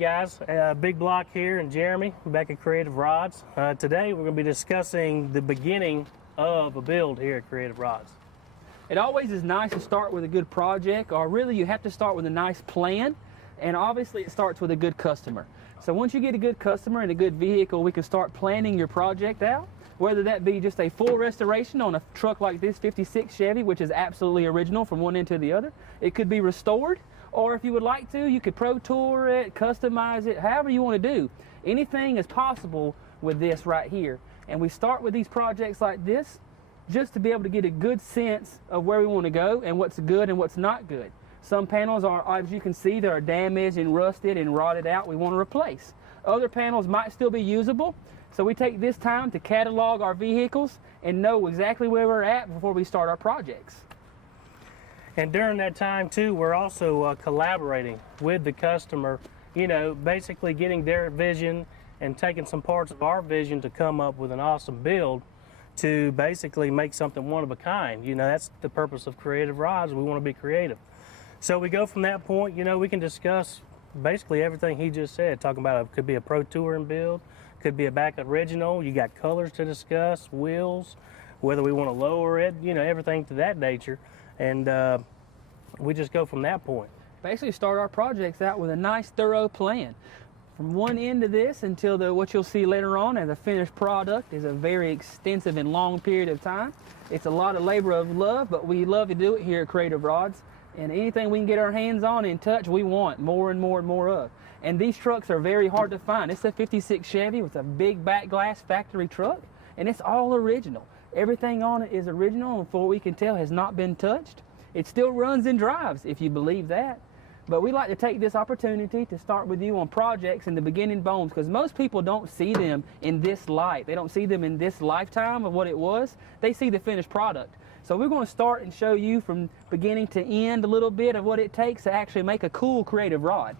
guys, Big Block here and Jeremy back at Creative Rods. Today we're going to be discussing the beginning of a build here at Creative Rods. It always is nice to start with a good project, or really you have to start with a nice plan, and obviously it starts with a good customer. So once you get a good customer and a good vehicle, we can start planning your project out, whether that be just a full restoration on a truck like this 56 Chevy, which is absolutely original from one end to the other. It could be restored, or if you would like to, you could Pro Tour it, customize it, however you want to do. Anything is possible with this right here. And we start with these projects like this just to be able to get a good sense of where we want to go and what's good and what's not good. Some panels are, as you can see, they are damaged and rusted and rotted out. We want to replace. Other panels might still be usable. So we take this time to catalog our vehicles and know exactly where we're at before we start our projects. And during that time too, we're also collaborating with the customer, you know, basically getting their vision and taking some parts of our vision to come up with an awesome build to basically make something one of a kind. You know, that's the purpose of Creative Rods. We want to be creative. So we go from that point, you know, we can discuss basically everything he just said, talking about it could be a Pro Touring build, could be a back original, you got colors to discuss, wheels, whether we want to lower it, you know, everything to that nature. And we just go from that point. Basically start our projects out with a nice thorough plan. From one end of this until what you'll see later on as a finished product is a very extensive and long period of time. It's a lot of labor of love, but we love to do it here at Creative Rods. And anything we can get our hands on and touch, we want more and more and more of. And these trucks are very hard to find. It's a 56 Chevy with a big back glass factory truck, and it's all original. Everything on it is original, and for what we can tell has not been touched. It still runs and drives, if you believe that. But we like to take this opportunity to start with you on projects in the beginning bones, because most people don't see them in this light. They don't see them in this lifetime of what it was. They see the finished product. So we're going to start and show you from beginning to end a little bit of what it takes to actually make a cool creative rod.